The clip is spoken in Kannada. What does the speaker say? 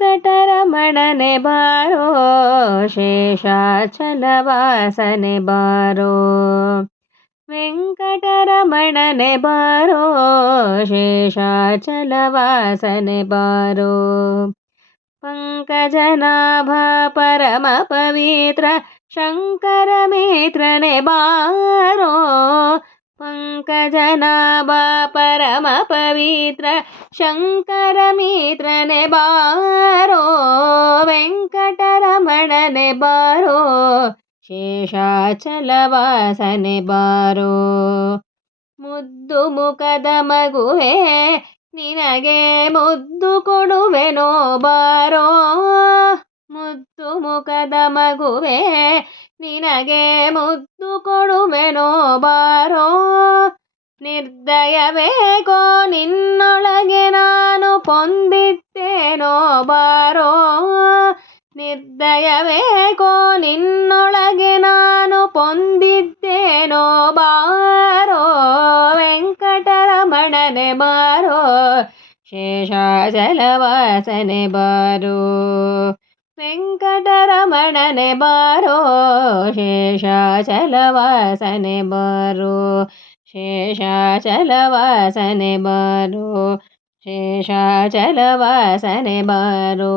ವೆಂಕಟರಮಣನೆ ಬಾರೋ ಶೇಷಾಚಲವಾಸನೆ ಬಾರೋ. ವೆಂಕಟರಮಣನೆ ಬಾರೋ ಶೇಷಾಚಲವಾಸನೆ ಬಾರೋ. ಪಂಕಜನಾಭ ಪರಮ ಪವಿತ್ರ ಶಂಕರ ಮಿತ್ರನೆ ಬಾರೋ. ಪಂಕಜನಾಭ ಪರಮ ಪವಿತ್ರ ಶಂಕರ ಮಿತ್ರನೆ ಬಾರೋ. ವೆಂಕಟರಮಣನೆ ಬಾರೋ ಶೇಷಾಚಲವಾಸನೆ ಬಾರೋ. ಮುದ್ದು ಮುಖದ ಮಗುವೆ ನಿನಗೆ ಮುದ್ದು ಕೊಡುವೆನೋ ಬಾರೋ. ಮುದ್ದು ಮುಖದ ಮಗುವೆ ನಿನಗೆ ಮುದ್ದು ಕೊಡುವೆನೋ ಬಾರೋ. ನಿರ್ದಯವೇಗೋ ನಿನ್ನೊಳಗೆ ನಾನು ಪೊಂದಿದ್ದೇನೋ ಬಾರೋ. ನಿರ್ದಯವೇಗೋ ನಿನ್ನೊಳಗೆ ನಾನು ಪೊಂದಿದ್ದೇನೋ ಬಾರೋ. ವೆಂಕಟರಮಣನೆ ಬಾರೋ ಶೇಷಾಚಲವಾಸನೆ ಬಾರೋ. ವೆಂಕಟರಮಣನೆ ಬಾರೋ ಶೇಷಾಚಲವಾಸನೆ ಬಾರೋ. ಶೇಷಾಚಲವಾಸನೆ ಬಾರೋ. ಶೇಷಾಚಲವಾಸನೆ ಬಾರೋ.